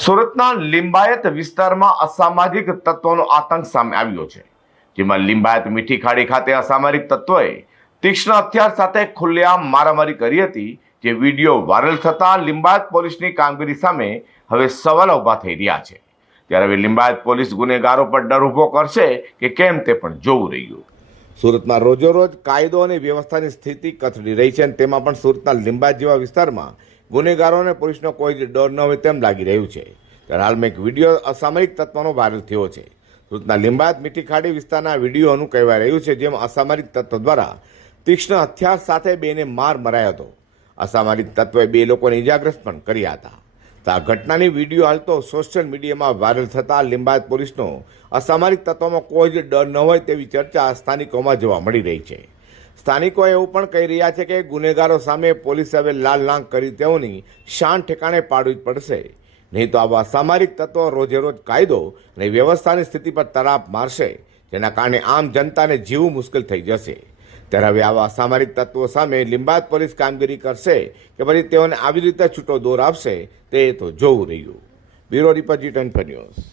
સુરતના લિંબાયત વિસ્તારમાં અસામાજિક તત્વોનો આતંક સામે આવ્યો છે. જેમાં લિંબાયત મીઠી ખાડી ખાતે અસામાજિક તત્વોએ તીક્ષ્ણ હથિયાર સાથે ખુલ્લેઆમ મારામારી કરી હતી, જે વીડિયો વાયરલ થતાં લિંબાયત પોલીસની કામગીરી સામે હવે સવાલ ઊભા થઈ રહ્યા છે. ત્યારે હવે લિંબાયત પોલીસ ગુનેગારો પર ડર ઊભો કરશે કે કેમ તે પણ જોવું રહ્યું સુરતમાં રોજોરોજ કાયદો અને વ્યવસ્થાની સ્થિતિ કથળી રહી છે અને તેમાં પણ સુરતના લિંબાયત જેવા વિસ્તારમાં ગુનેગારો અને પોલીસનો કોઈ જ ડર ન હોય તેમ લાગી રહ્યું છે. ત્યારે હાલમાં એક વીડિયો અસામરિક તત્વનો વાયરલ થયો છે. સુરતના લિંબાયત મીઠી ખાડી વિસ્તારના વિડીયોનું કહેવાય રહ્યું છે, જેમાં અસામરિક તત્વ દ્વારા તીક્ષ્ણ હથિયાર સાથે બેને માર મરાયો હતો. અસામરિક તત્વએ બે લોકોને ઇજાગ્રસ્ત પણ કર્યા હતા. તો આ ઘટનાની વીડિયો હાલ તો સોશિયલ મીડિયામાં વાયરલ થતા લિંબાયત પોલીસનો અસામરિક તત્વોમાં કોઈ જ ડર ન હોય તેવી ચર્ચા સ્થાનિકોમાં જોવા મળી રહી છે. સ્થાનિકો એવું પણ કહી રહ્યા છે કે ગુનેગારો સામે પોલીસે હવે લાલ લાંગ કરી તેઓની શાન ઠેકાણે પાડવી જ પડશે. નહીં તો આવા સામાજિક તત્વો રોજે રોજ કાયદો અને વ્યવસ્થાની સ્થિતિ પર તરાપ મારશે, જેના કારણે આમ જનતાને જીવવું મુશ્કેલ થઈ જશે. ત્યારે હવે આવા સામાજિક તત્વો સામે લિંબાયત પોલીસ કામગીરી કરશે કે પછી તેઓને આવી રીતે છૂટો દોર આપશે, તે તો જોવું રહ્યું. Bureau report G twenty news.